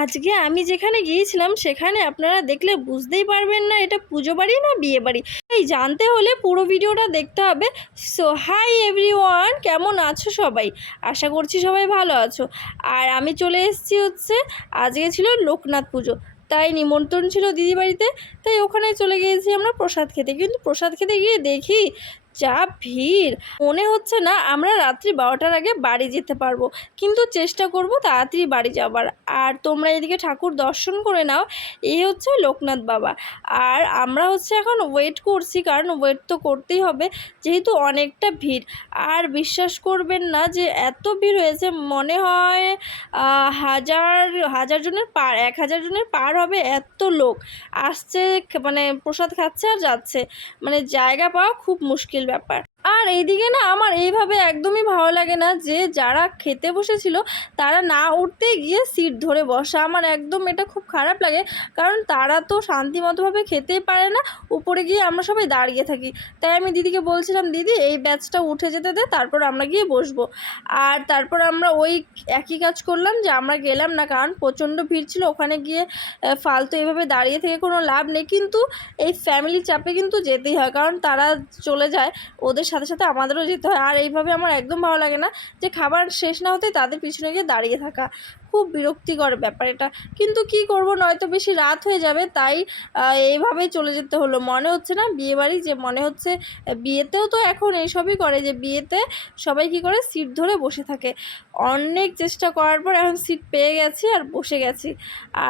আজকে আমি যেখানে গিয়েছিলাম, সেখানে আপনারা দেখলে বুঝতেই পারবেন না এটা পুজো বাড়ি না বিয়ে বাড়ি। এই জানতে হলে পুরো ভিডিওটা দেখতে হবে। সো হাই এভরিওয়ান কেমন আছো সবাই? আশা করছি সবাই ভালো আছো। আর আমি চলে এসেছি হচ্ছে, আজকে ছিল লোকনাথ পুজো। তাই নিমন্ত্রণ ছিল দিদি বাড়িতে তাই ওখানে চলে গিয়েছি আমরা প্রসাদ খেতে। কিন্তু প্রসাদ খেতে গিয়ে দেখি যা ভিড়। মনে হচ্ছে না আমরা রাত্রি বারোটার আগে বাড়ি যেতে পারব। কিন্তু চেষ্টা করব তাড়াতাড়ি বাড়ি যাবার আর তোমরা এদিকে ঠাকুর দর্শন করে নাও, এই হচ্ছে লোকনাথ বাবা। আর আমরা হচ্ছে এখন ওয়েট করছি, কারণ ওয়েট তো করতেই হবে, যেহেতু অনেকটা ভিড়। আর বিশ্বাস করবেন না যে এত ভিড় হয়েছে, মনে হয় হাজার হাজার জনের পার, এক হাজার জনের পার হবে এত লোক। আসছে মানে প্রসাদ খাচ্ছে আর যাচ্ছে। মানে জায়গা পাওয়া খুব মুশকিল। ব্যাপার আর এইদিকে না আমার এইভাবে একদমই ভালো লাগে না যে যারা খেতে বসেছিল তারা না উঠতে গিয়ে সিট ধরে বসা। আমার একদম এটা খুব খারাপ লাগে কারণ তারা তো শান্তিমতোভাবে খেতেই পারে না, উপরে গিয়ে আমরা সবাই দাঁড়িয়ে থাকি। তাই আমি দিদিকে বলছিলাম, দিদি, এই ব্যাচটা উঠে যেতে দে, তারপর আমরা গিয়ে বসবো। আর তারপর আমরা ওই একই কাজ করলাম যে আমরা গেলাম না, কারণ প্রচণ্ড ভিড় ছিল, ওখানে গিয়ে ফালতু এভাবে দাঁড়িয়ে থেকে কোনো লাভ নেই। কিন্তু এই ফ্যামিলি চাপে কিন্তু যেতেই হয়, কারণ তারা চলে যায়, ওদের সাথে সাথে আমাদেরও যেতে হয়। আর এইভাবে আমার একদম ভালো লাগে না যে খাবার শেষ না হতে তাদের পিছনে গিয়ে দাঁড়িয়ে থাকা। খুব বিরক্তিকর ব্যাপার এটা। কিন্তু কি করব? নয়তো বেশি রাত হয়ে যাবে, তাই এইভাবেই চলে যেতে হলো। মনে হচ্ছে না বিয়ে বাড়ি যে মনে হচ্ছে, বিয়েতেও তো এখন এইসবই করে যে বিয়েতে সবাই কি করে সিট ধরে বসে থাকে। অনেক চেষ্টা করার পর এখন সিট পেয়ে গেছি আর বসে গেছি।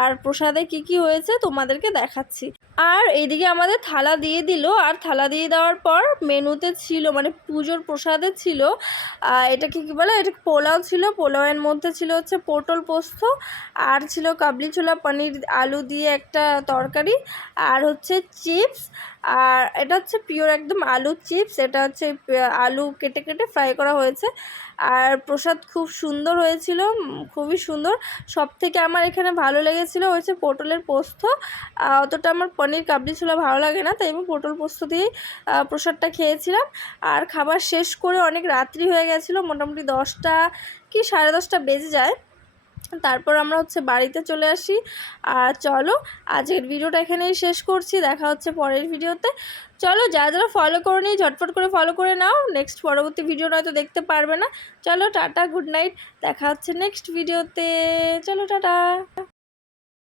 আর প্রসাদে কি কি হয়েছে তোমাদেরকে দেখাচ্ছি। আর এইদিকে আমাদের থালা দিয়ে দিল, আর থালা দিয়ে দেওয়ার পর মেনুতে ছিল মানে পুজোর প্রসাদে ছিল এটাকে কি বলে? এটা পোলাও ছিল, পোলাওয়ের মধ্যে ছিল হচ্ছে পটল পোস্ত আর ছিল কাবলি ছোলা, পনির, আলু দিয়ে একটা তরকারি আর হচ্ছে চিপস। আর এটা হচ্ছে পিওর একদম আলু চিপস, এটা হচ্ছে আলু কেটে কেটে ফ্রাই করা হয়েছে। আর প্রসাদ খুব সুন্দর হয়েছিল, খুবই সুন্দর। সব থেকে আমার এখানে ভালো লেগেছিলো হয়েছে পটলের পোস্ত। অতটা আমার পনির, কাবলি ছোলা ভালো লাগে না, তাই আমি পটল পোস্ত দিয়েই প্রসাদটা খেয়েছিলাম। আর খাবার শেষ করে অনেক রাত্রি হয়ে গেছিল, মোটামুটি দশটা কি সাড়ে দশটা বেজে যায়। তারপর আমরা হচ্ছে বাড়িতে চলে আসি। আর চলো, আজকের ভিডিওটা এখানেই শেষ করছি। দেখা হচ্ছে পরের ভিডিওতে। চলো, যারা যারা ফলো করে নিই ঝটফট করে ফলো করে নাও। নেক্সট পরবর্তী ভিডিও নয়তো দেখতে পারবে না। চলো, টাটা গুড নাইট দেখা হচ্ছে নেক্সট ভিডিওতে চলো, টাটা।